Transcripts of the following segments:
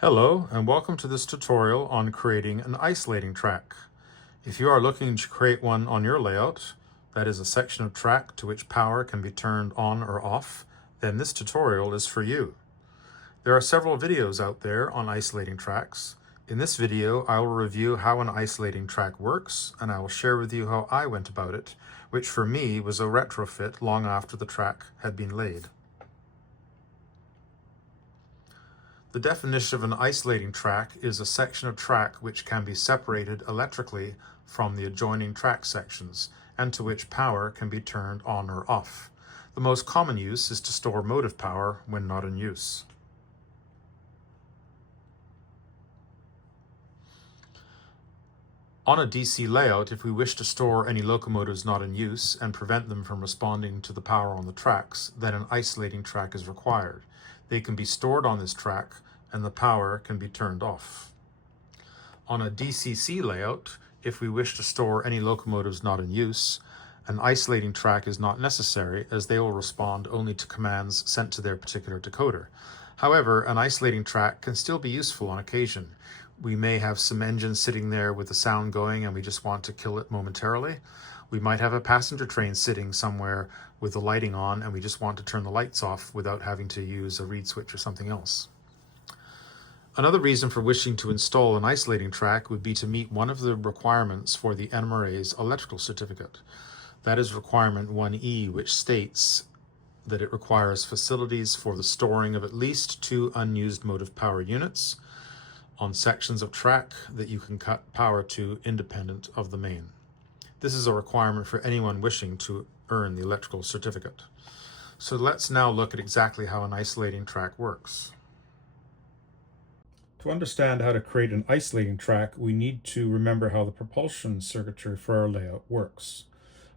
Hello and welcome to this tutorial on creating an isolating track. If you are looking to create one on your layout, that is a section of track to which power can be turned on or off, then this tutorial is for you. There are several videos out there on isolating tracks. In this video, I will review how an isolating track works, and I will share with you how I went about it, which for me was a retrofit long after the track had been laid. The definition of an isolating track is a section of track which can be separated electrically from the adjoining track sections and to which power can be turned on or off. The most common use is to store motive power when not in use. On a DC layout, if we wish to store any locomotives not in use and prevent them from responding to the power on the tracks, then an isolating track is required. They can be stored on this track and the power can be turned off. On a DCC layout, if we wish to store any locomotives not in use, an isolating track is not necessary as they will respond only to commands sent to their particular decoder. However, an isolating track can still be useful on occasion. We may have some engines sitting there with the sound going and we just want to kill it momentarily. We might have a passenger train sitting somewhere with the lighting on and we just want to turn the lights off without having to use a reed switch or something else. Another reason for wishing to install an isolating track would be to meet one of the requirements for the NMRA's electrical certificate. That is requirement 1E, which states that it requires facilities for the storing of at least 2 unused motive power units on sections of track that you can cut power to independent of the main. This is a requirement for anyone wishing to earn the electrical certificate. So let's now look at exactly how an isolating track works. To understand how to create an isolating track, we need to remember how the propulsion circuitry for our layout works.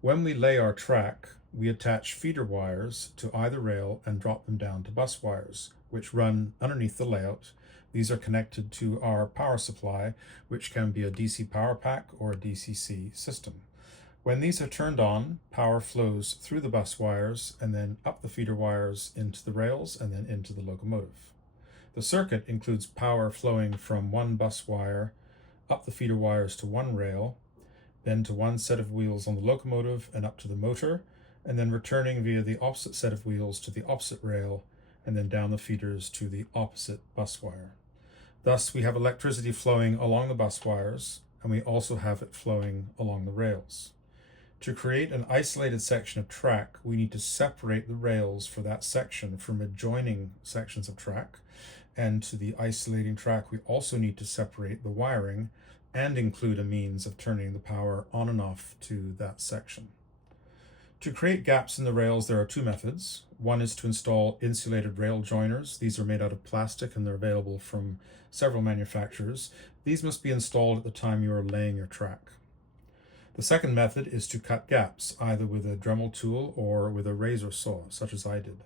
When we lay our track, we attach feeder wires to either rail and drop them down to bus wires, which run underneath the layout. These are connected to our power supply, which can be a DC power pack or a DCC system. When these are turned on, power flows through the bus wires and then up the feeder wires into the rails and then into the locomotive. The circuit includes power flowing from one bus wire up the feeder wires to one rail, then to one set of wheels on the locomotive and up to the motor, and then returning via the opposite set of wheels to the opposite rail, and then down the feeders to the opposite bus wire. Thus, we have electricity flowing along the bus wires, and we also have it flowing along the rails. To create an isolated section of track, we need to separate the rails for that section from adjoining sections of track. And to the isolating track, we also need to separate the wiring and include a means of turning the power on and off to that section. To create gaps in the rails, there are 2 methods. One is to install insulated rail joiners. These are made out of plastic and they're available from several manufacturers. These must be installed at the time you are laying your track. The second method is to cut gaps, either with a Dremel tool or with a razor saw, such as I did.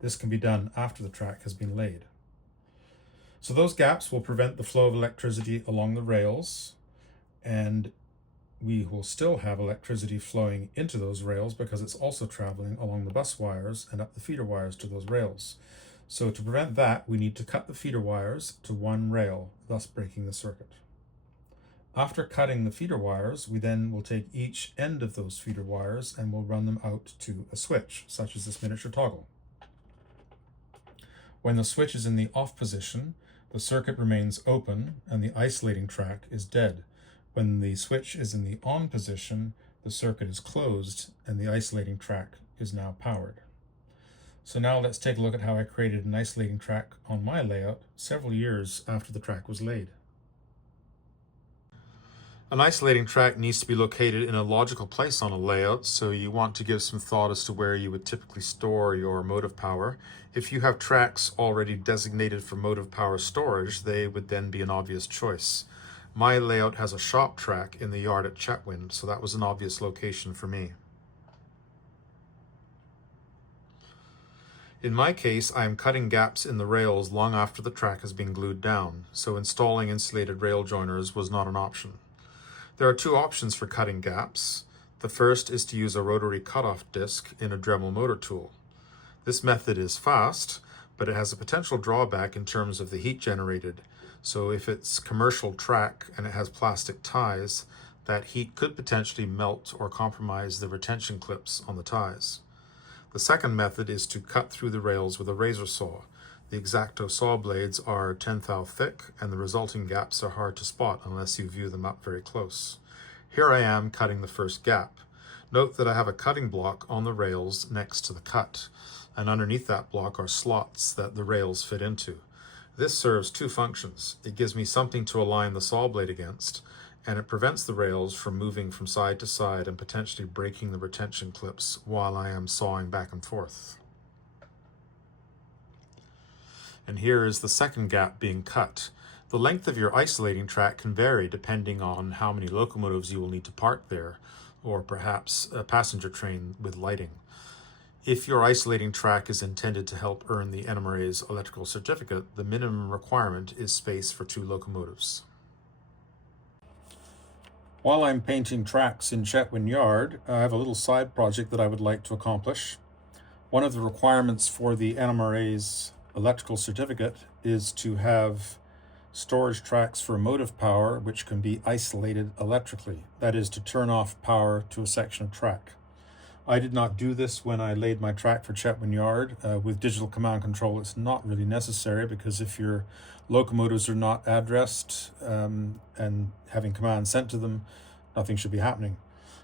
This can be done after the track has been laid. So those gaps will prevent the flow of electricity along the rails, and we will still have electricity flowing into those rails because it's also traveling along the bus wires and up the feeder wires to those rails. So to prevent that, we need to cut the feeder wires to one rail, thus breaking the circuit. After cutting the feeder wires, we then will take each end of those feeder wires and we'll run them out to a switch, such as this miniature toggle. When the switch is in the off position, the circuit remains open and the isolating track is dead. When the switch is in the on position, the circuit is closed and the isolating track is now powered. So now let's take a look at how I created an isolating track on my layout several years after the track was laid. An isolating track needs to be located in a logical place on a layout, so you want to give some thought as to where you would typically store your motive power. If you have tracks already designated for motive power storage, they would then be an obvious choice. My layout has a shop track in the yard at Chetwynd, so that was an obvious location for me. In my case, I am cutting gaps in the rails long after the track has been glued down, so installing insulated rail joiners was not an option. There are 2 options for cutting gaps. The first is to use a rotary cutoff disc in a Dremel motor tool. This method is fast, but it has a potential drawback in terms of the heat generated. So if it's commercial track and it has plastic ties, that heat could potentially melt or compromise the retention clips on the ties. The second method is to cut through the rails with a razor saw. The X-Acto saw blades are 10 thou thick, and the resulting gaps are hard to spot unless you view them up very close. Here I am cutting the first gap. Note that I have a cutting block on the rails next to the cut, and underneath that block are slots that the rails fit into. This serves two functions. It gives me something to align the saw blade against, and it prevents the rails from moving from side to side and potentially breaking the retention clips while I am sawing back and forth. And here is the second gap being cut. The length of your isolating track can vary depending on how many locomotives you will need to park there, or perhaps a passenger train with lighting. If your isolating track is intended to help earn the NMRA's electrical certificate, the minimum requirement is space for 2 locomotives. While I'm painting tracks in Chetwynd Yard, I have a little side project that I would like to accomplish. One of the requirements for the NMRA's electrical certificate is to have storage tracks for motive power which can be isolated electrically. That is, to turn off power to a section of track. I did not do this when I laid my track for Chetwynd Yard. With digital command control, it's not really necessary, because if your locomotives are not addressed and having commands sent to them, nothing should be happening.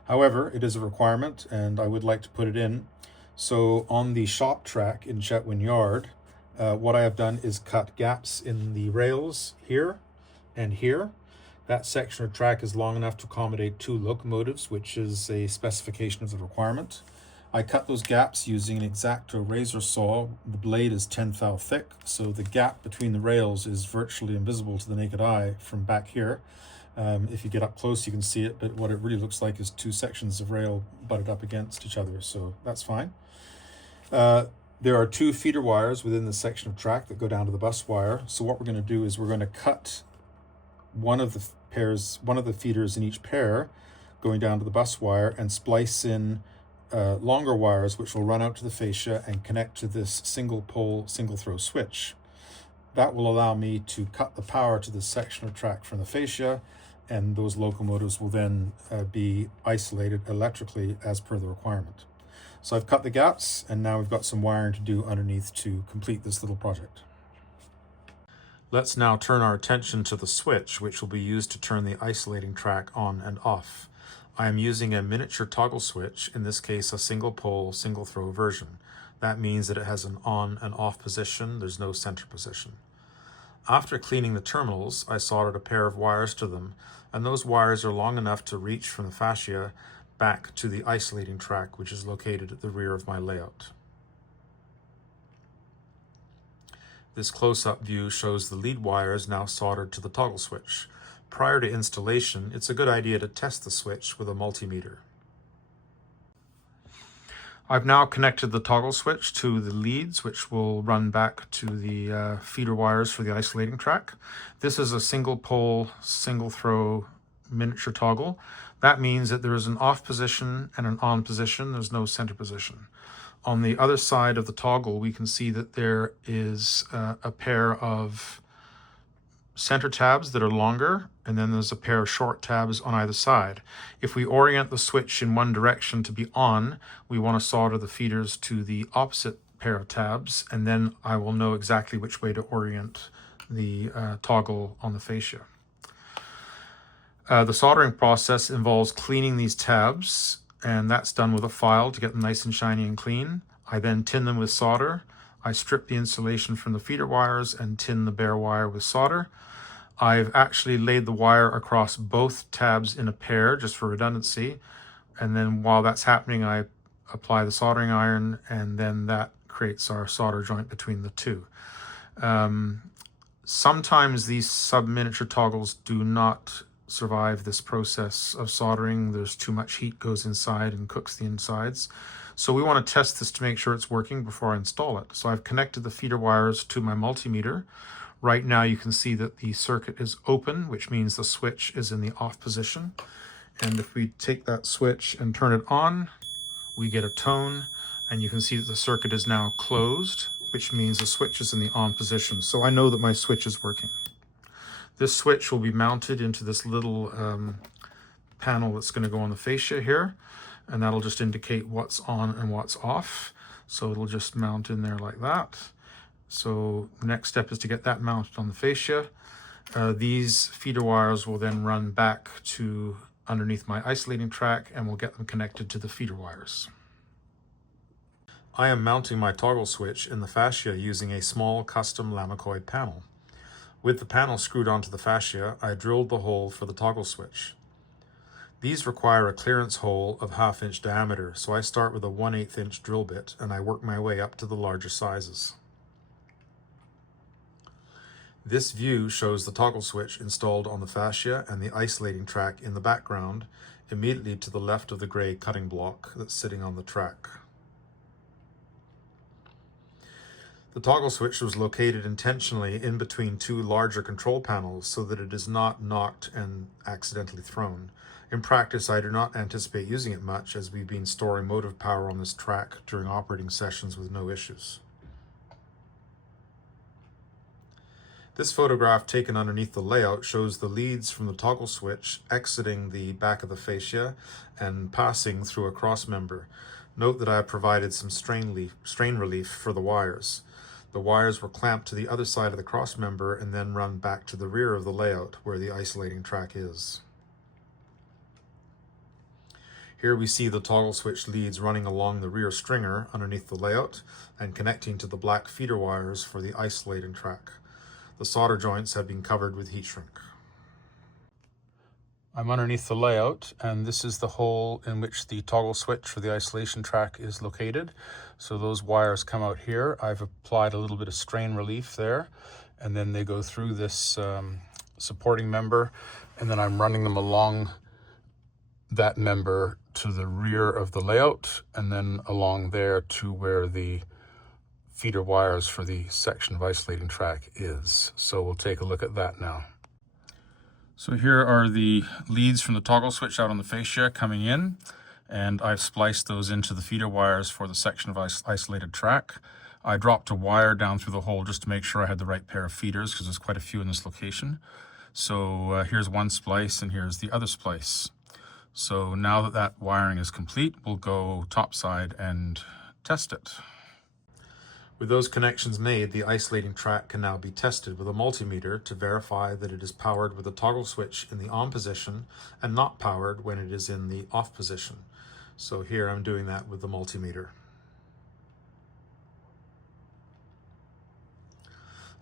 However, it is a requirement, and I would like to put it in. So on the shop track in Chetwynd Yard, what I have done is cut gaps in the rails here and here. That section of track is long enough to accommodate 2 locomotives, which is a specification of the requirement. I cut those gaps using an X-Acto razor saw. The blade is 10 thou thick, so the gap between the rails is virtually invisible to the naked eye from back here. If you get up close, you can see it, but what it really looks like is 2 sections of rail butted up against each other, so that's fine. There are 2 feeder wires within the section of track that go down to the bus wire. So what we're going to do is we're going to cut one of the feeders in each pair going down to the bus wire, and splice in longer wires which will run out to the fascia and connect to this single pole, single throw switch. That will allow me to cut the power to this section of track from the fascia, and those locomotives will then be isolated electrically as per the requirement. So I've cut the gaps, and now we've got some wiring to do underneath to complete this little project. Let's now turn our attention to the switch, which will be used to turn the isolating track on and off. I am using a miniature toggle switch, in this case a single pole, single throw version. That means that it has an on and off position, there's no center position. After cleaning the terminals, I soldered a pair of wires to them, and those wires are long enough to reach from the fascia back to the isolating track, which is located at the rear of my layout. This close-up view shows the lead wires now soldered to the toggle switch. Prior to installation, it's a good idea to test the switch with a multimeter. I've now connected the toggle switch to the leads, which will run back to the feeder wires for the isolating track. This is a single pole, single throw miniature toggle. That means that there is an off position and an on position. There's no center position. On the other side of the toggle, we can see that there is a pair of center tabs that are longer, and then there's a pair of short tabs on either side. If we orient the switch in one direction to be on, we want to solder the feeders to the opposite pair of tabs, and then I will know exactly which way to orient the toggle on the fascia. The soldering process involves cleaning these tabs, and that's done with a file to get them nice and shiny and clean. I then tin them with solder. I strip the insulation from the feeder wires and tin the bare wire with solder. I've actually laid the wire across both tabs in a pair just for redundancy, and then while that's happening I apply the soldering iron, and then that creates our solder joint between the two. Sometimes these sub-miniature toggles do not survive this process of soldering. There's too much heat goes inside and cooks the insides. So we want to test this to make sure it's working before I install it. So I've connected the feeder wires to my multimeter. Right now you can see that the circuit is open, which means the switch is in the off position. And if we take that switch and turn it on, we get a tone, and you can see that the circuit is now closed, which means the switch is in the on position. So I know that my switch is working. This switch will be mounted into this little panel that's going to go on the fascia here, and that'll just indicate what's on and what's off. So it'll just mount in there like that. So the next step is to get that mounted on the fascia. These feeder wires will then run back to underneath my isolating track, and we'll get them connected to the feeder wires. I am mounting my toggle switch in the fascia using a small custom Lamicoid panel. With the panel screwed onto the fascia, I drilled the hole for the toggle switch. These require a clearance hole of 1/2 inch diameter, so I start with a 1/8 inch drill bit and I work my way up to the larger sizes. This view shows the toggle switch installed on the fascia and the isolating track in the background, immediately to the left of the gray cutting block that's sitting on the track. The toggle switch was located intentionally in between two larger control panels so that it is not knocked and accidentally thrown. In practice, I do not anticipate using it much, as we've been storing motive power on this track during operating sessions with no issues. This photograph taken underneath the layout shows the leads from the toggle switch exiting the back of the fascia and passing through a cross member. Note that I have provided some strain relief for the wires. The wires were clamped to the other side of the cross member and then run back to the rear of the layout where the isolating track is. Here we see the toggle switch leads running along the rear stringer underneath the layout and connecting to the black feeder wires for the isolating track. The solder joints have been covered with heat shrink. I'm underneath the layout, and this is the hole in which the toggle switch for the isolation track is located. So those wires come out here. I've applied a little bit of strain relief there, and then they go through this supporting member, and then I'm running them along that member to the rear of the layout, and then along there to where the feeder wires for the section of isolating track is. So we'll take a look at that now. So here are the leads from the toggle switch out on the fascia coming in, and I've spliced those into the feeder wires for the section of isolated track. I dropped a wire down through the hole just to make sure I had the right pair of feeders, because there's quite a few in this location. So here's one splice and here's the other splice. So now that that wiring is complete, we'll go topside and test it. With those connections made, the isolating track can now be tested with a multimeter to verify that it is powered with the toggle switch in the on position and not powered when it is in the off position. So here I'm doing that with the multimeter.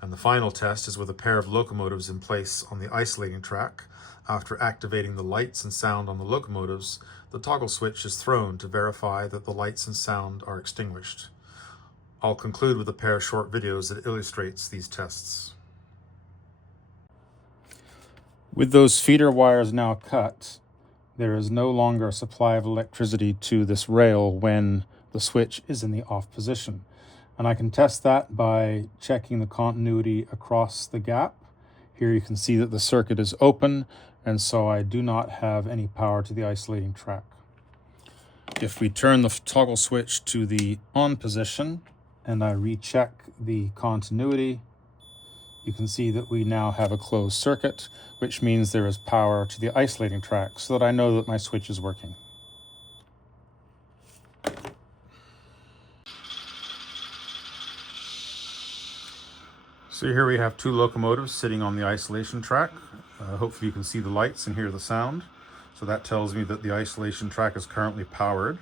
And the final test is with a pair of locomotives in place on the isolating track. After activating the lights and sound on the locomotives, the toggle switch is thrown to verify that the lights and sound are extinguished. I'll conclude with a pair of short videos that illustrates these tests. With those feeder wires now cut, there is no longer a supply of electricity to this rail when the switch is in the off position. And I can test that by checking the continuity across the gap. Here you can see that the circuit is open, and so I do not have any power to the isolating track. If we turn the toggle switch to the on position, and I recheck the continuity, you can see that we now have a closed circuit, which means there is power to the isolating track, so that I know that my switch is working. So here we have two locomotives sitting on the isolation track. Hopefully you can see the lights and hear the sound. So that tells me that the isolation track is currently powered.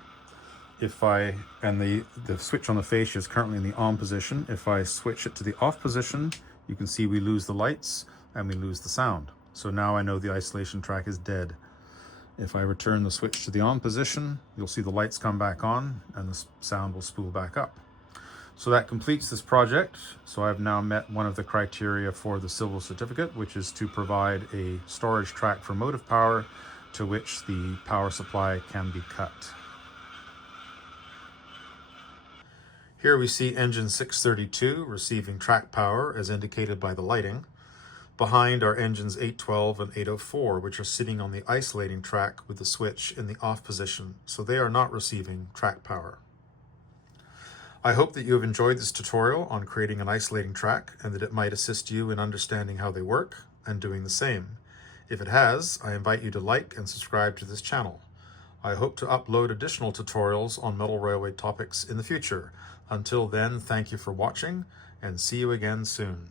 And the switch on the fascia is currently in the on position. If I switch it to the off position, you can see we lose the lights and we lose the sound. So now I know the isolation track is dead. If I return the switch to the on position, you'll see the lights come back on and the sound will spool back up. So that completes this project. So I've now met one of the criteria for the civil certificate, which is to provide a storage track for motive power to which the power supply can be cut. Here we see engine 632 receiving track power as indicated by the lighting. Behind are engines 812 and 804, which are sitting on the isolating track with the switch in the off position, so they are not receiving track power. I hope that you have enjoyed this tutorial on creating an isolating track and that it might assist you in understanding how they work and doing the same. If it has, I invite you to like and subscribe to this channel. I hope to upload additional tutorials on metal railway topics in the future. Until then, thank you for watching and see you again soon.